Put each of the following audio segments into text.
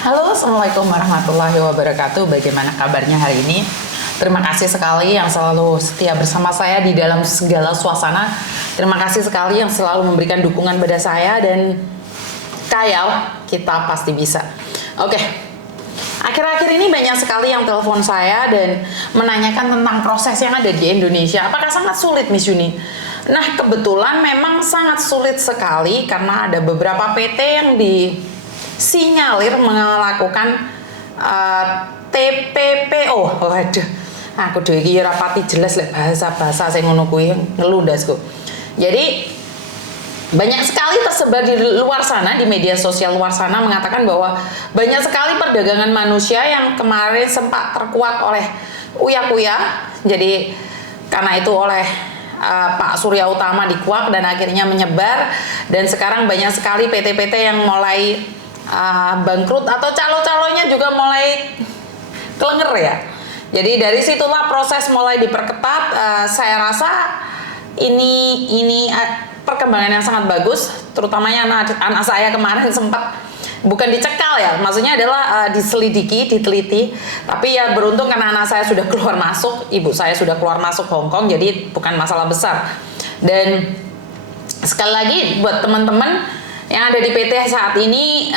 Halo, Assalamualaikum warahmatullahi wabarakatuh. Bagaimana kabarnya hari ini? Terima kasih sekali yang selalu setia bersama saya di dalam segala suasana. Terima kasih sekali yang selalu memberikan dukungan pada saya dan kayal, kita pasti bisa. Oke, akhir-akhir ini banyak sekali yang telepon saya dan menanyakan tentang proses yang ada di Indonesia. Apakah sangat sulit, Miss Yuni? Nah, kebetulan memang sangat sulit sekali karena ada beberapa PT yang disinyalir melakukan TPPO. Waduh, aku dhewe iki ora pati jelas lek bahasa-bahasa sing ngono kuwi ngelundasku. Jadi banyak sekali tersebar di luar sana, di media sosial luar sana mengatakan bahwa banyak sekali perdagangan manusia yang kemarin sempat terkuak oleh Uya-Kuya. Jadi karena itu oleh Pak Surya Utama dikuak dan akhirnya menyebar, dan sekarang banyak sekali PT-PT yang mulai bangkrut atau calo-calonya juga mulai kelenger ya. Jadi dari situlah proses mulai diperketat. Saya rasa ini perkembangan yang sangat bagus, terutamanya anak saya kemarin sempat bukan dicekal ya, maksudnya adalah diselidiki, diteliti. Tapi ya beruntung karena anak saya sudah keluar masuk, ibu saya sudah keluar masuk Hong Kong, jadi bukan masalah besar. Dan sekali lagi buat teman-teman yang ada di PT saat ini,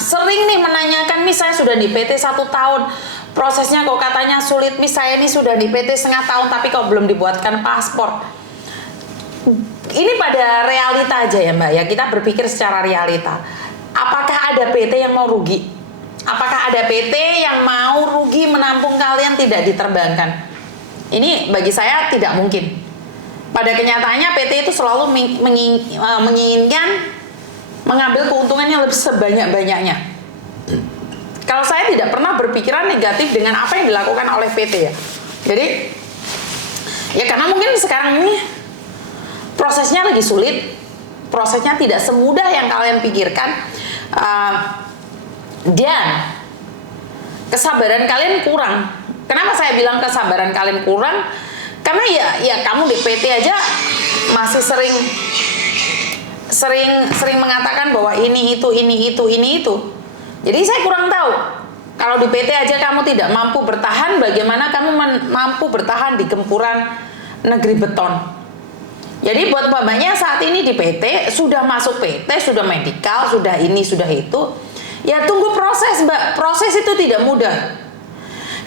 sering nih menanyakan, Miss saya sudah di PT 1 tahun, prosesnya kok katanya sulit, Miss saya ini sudah di PT setengah tahun tapi kok belum dibuatkan paspor. Ini pada realita aja ya Mbak ya, kita berpikir secara realita. Apakah ada PT yang mau rugi? Apakah ada PT yang mau rugi menampung kalian tidak diterbangkan? Ini bagi saya tidak mungkin. Pada kenyataannya PT itu selalu menginginkan mengambil keuntungan yang lebih sebanyak-banyaknya. Kalau saya tidak pernah berpikiran negatif dengan apa yang dilakukan oleh PT ya. Jadi ya karena mungkin sekarang ini prosesnya lagi sulit, prosesnya tidak semudah yang kalian pikirkan, dan kesabaran kalian kurang. Kenapa saya bilang kesabaran kalian kurang? Karena ya kamu di PT aja masih sering mengatakan bahwa ini itu. Jadi saya kurang tahu. Kalau di PT aja kamu tidak mampu bertahan, bagaimana kamu mampu bertahan di gempuran negeri beton? Jadi buat mbaknya saat ini di PT, sudah masuk PT, sudah medikal, sudah ini, sudah itu, ya tunggu proses Mbak. Proses itu tidak mudah.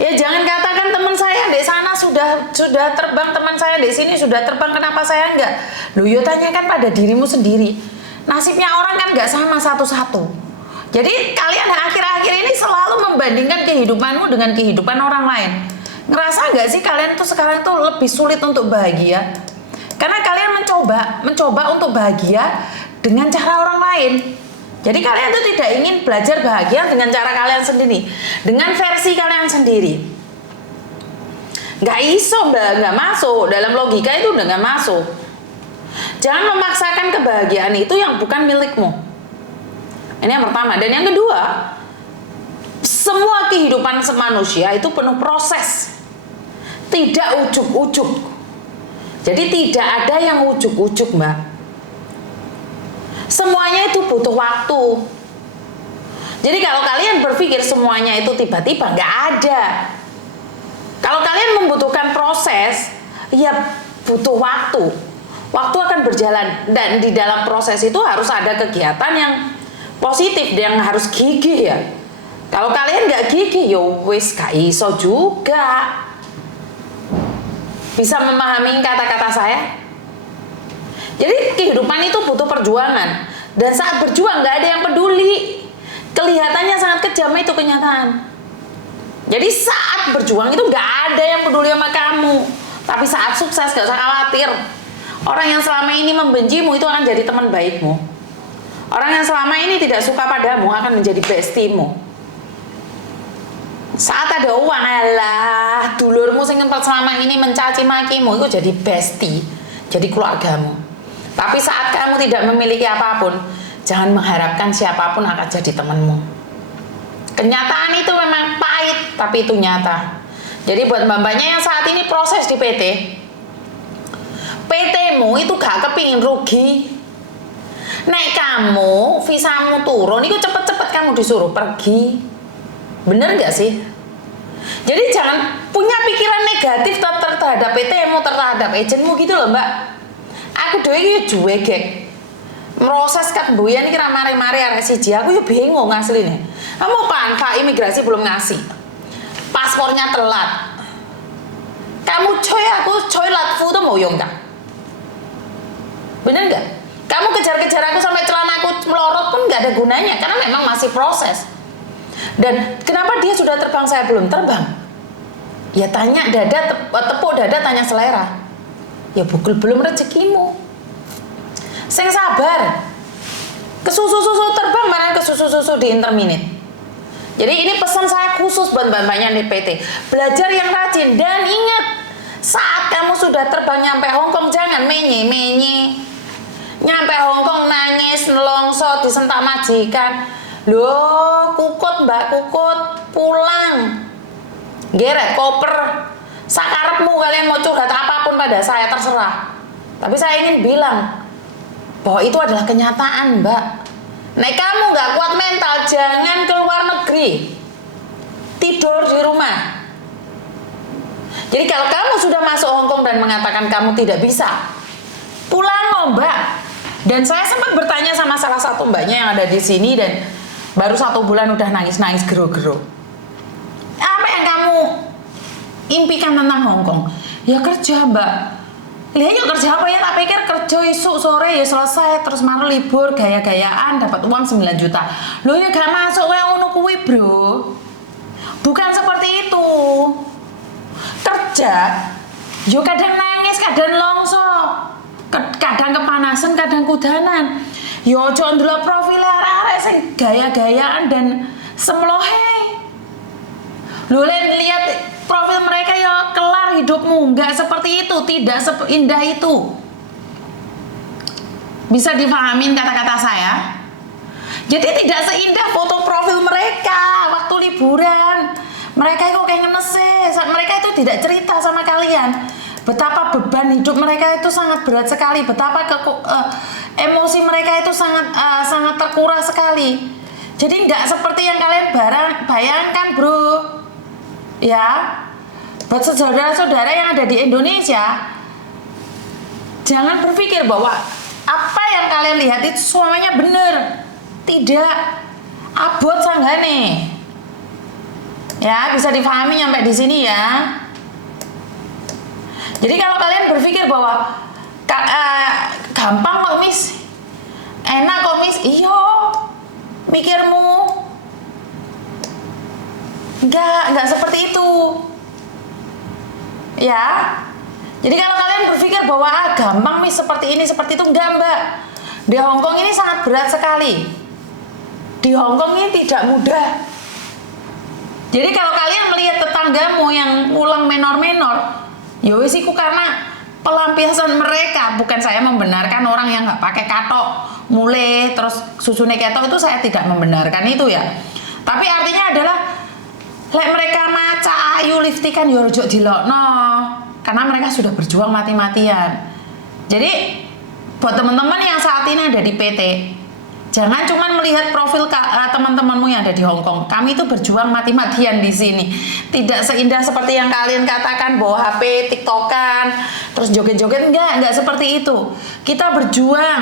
Ya jangan katakan teman saya di sana sudah terbang, teman saya di sini sudah terbang, kenapa saya enggak? Loh, yo tanyakan pada dirimu sendiri. Nasibnya orang kan enggak sama satu-satu. Jadi kalian akhir-akhir ini selalu membandingkan kehidupanmu dengan kehidupan orang lain. Ngerasa enggak sih kalian tuh sekarang tuh lebih sulit untuk bahagia? Karena kalian mencoba untuk bahagia dengan cara orang lain. Jadi kalian tuh tidak ingin belajar bahagia dengan cara kalian sendiri, dengan versi kalian sendiri. Nggak iso Mbak, nggak masuk dalam logika itu, udah nggak masuk. Jangan memaksakan kebahagiaan itu yang bukan milikmu. Ini yang pertama. Dan yang kedua, semua kehidupan manusia itu penuh proses, tidak ujuk-ujuk. Jadi tidak ada yang ujuk-ujuk Mbak. Semuanya itu butuh waktu. Jadi kalau kalian berpikir semuanya itu tiba-tiba, nggak ada. Kalau kalian membutuhkan proses, ya butuh waktu. Waktu akan berjalan, dan di dalam proses itu harus ada kegiatan yang positif, yang harus gigih ya. Kalau kalian nggak gigih, yo wis gak iso juga. Bisa memahami kata-kata saya? Jadi kehidupan itu butuh perjuangan, dan saat berjuang nggak ada yang peduli. Kelihatannya sangat kejam, itu kenyataan. Jadi saat berjuang itu nggak ada yang peduli sama kamu. Tapi saat sukses gak usah khawatir. Orang yang selama ini membencimu itu akan jadi teman baikmu. Orang yang selama ini tidak suka padamu akan menjadi bestimu. Saat ada uang, alah dulurmu sing selama ini mencaci makimu itu jadi bestie, jadi keluargamu. Tapi saat kamu tidak memiliki apapun, jangan mengharapkan siapapun akan jadi temanmu. Kenyataan itu memang pahit, tapi itu nyata. Jadi buat mbak-mbaknya yang saat ini proses di PT-mu itu gak kepingin rugi. Nek kamu visamu turun, itu cepet-cepet kamu disuruh pergi. Bener nggak sih? Jadi jangan punya pikiran negatif terhadap PT-mu, terhadap agenmu gitu loh Mbak. Aku dhewe iki juwegek. Proses kat mbuyan iki ra mari-mari arek siji, aku yo bingung asline. Kamu Pak imigrasi belum ngasih. Paspornya telat. Kamu aku coy latfu tuh mau yong tak? Bener nggak? Kamu kejar-kejar aku sampai celanaku melorot pun nggak ada gunanya karena memang masih proses. Dan kenapa dia sudah terbang saya belum terbang? Ya tanya tepuk dada tanya selera. Ya bukul belum rezekimu. Sing sabar. Kesusu-susu terbang mana kesusu-susu di interminute. Jadi ini pesan saya khusus buat mbak-mbaknya di PT. Belajar yang rajin dan ingat saat kamu sudah terbang nyampe Hongkong jangan menye-menye. Nyampe Hongkong nangis, nelongso, disentak majikan. Loh, kukut mbak, kukut, pulang. Geret, koper. Sakarepmu kalian mau curhat apapun pada saya, terserah. Tapi saya ingin bilang bahwa itu adalah kenyataan mbak. Nek kamu nggak kuat mental, jangan keluar negeri. Tidur di rumah. Jadi kalau kamu sudah masuk Hongkong dan mengatakan kamu tidak bisa, pulang loh mbak. Dan saya sempat bertanya sama salah satu mbaknya yang ada di sini dan baru 1 bulan udah nangis-nangis gero-gero. Apa yang kamu impikan tentang Hongkong? Ya kerja mbak. Lihatnya kerja apa ya? Tak pikir kerja isuk sore ya selesai terus malam libur gaya-gayaan dapat uang 9 juta. Loh ya gak masuk kayak ngono kuwi bro. Bukan seperti itu. Kerja yo kadang nangis, kadang longso, kadang kepanasan, kadang kudanan. Yo ojo ndelok profil arek-arek sing gaya-gayaan dan semlohe. Lho lihat profil mereka ya kelar hidupmu, enggak seperti itu, tidak seindah itu. Bisa dipahamin kata-kata saya? Jadi tidak seindah foto profil mereka waktu liburan. Mereka kok kayak ngenes, mereka itu tidak cerita sama kalian betapa beban hidup mereka itu sangat berat sekali, betapa emosi mereka itu sangat terkuras sekali. Jadi nggak seperti yang kalian bayangkan bro. Ya, buat saudara-saudara yang ada di Indonesia, jangan berpikir bahwa apa yang kalian lihat itu semuanya benar. Tidak, abot sanggane. Ya, bisa difahami sampai di sini ya. Jadi kalau kalian berpikir bahwa gampang kok Miss, enak kok Miss, iyo, mikirmu. Enggak seperti itu. Ya. Jadi kalau kalian berpikir bahwa gampang Miss seperti ini, seperti itu, enggak mbak. Di Hongkong ini sangat berat sekali. Di Hongkong ini tidak mudah. Jadi kalau kalian melihat tetanggamu yang pulang menor-menor, ya wis iku karena pelampiasan mereka. Bukan saya membenarkan orang yang nggak pakai katok mulai terus susune ketok, itu saya tidak membenarkan itu ya. Tapi artinya adalah mereka maca ayu liftikan yo ojo dilokno karena mereka sudah berjuang mati-matian. Jadi buat teman-teman yang saat ini ada di PT, jangan cuma melihat profil teman-temanmu yang ada di Hongkong. Kami itu berjuang mati-matian di sini. Tidak seindah seperti yang kalian katakan bawa HP, TikTokan, terus joget-joget. Enggak seperti itu. Kita berjuang.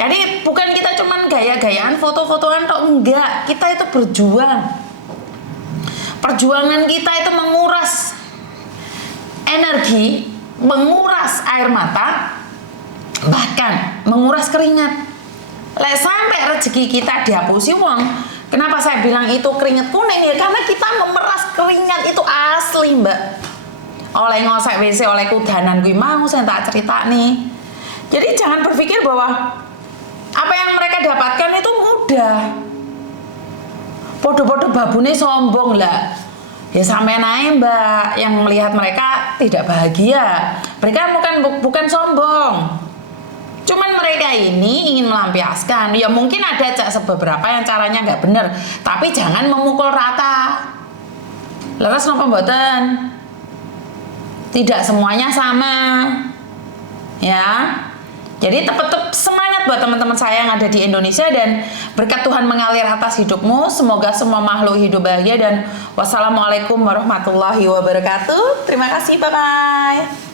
Jadi bukan kita cuma gaya-gayaan, foto-fotoan tok, enggak. Kita itu berjuang. Perjuangan kita itu menguras energi, menguras air mata, bahkan menguras keringat. Lek sampai rezeki kita dihapusi uang, kenapa saya bilang itu keringat kuning ya? Karena kita memeras keringat itu asli mbak. Oleh ngosek WC, oleh kudanan gue mau saya tak cerita nih. Jadi jangan berpikir bahwa apa yang mereka dapatkan itu mudah. Podo-podo babune sombong lah. Ya sampai naik mbak yang melihat mereka tidak bahagia. Mereka bukan sombong. Cuman mereka ini ingin melampiaskan. Ya mungkin ada beberapa yang caranya nggak benar, tapi jangan memukul rata. Leres napa mboten? Tidak semuanya sama. Ya. Jadi tetap semangat sehat buat teman-teman saya yang ada di Indonesia, dan berkat Tuhan mengalir atas hidupmu. Semoga semua makhluk hidup bahagia, dan wassalamualaikum warahmatullahi wabarakatuh. Terima kasih, bye-bye.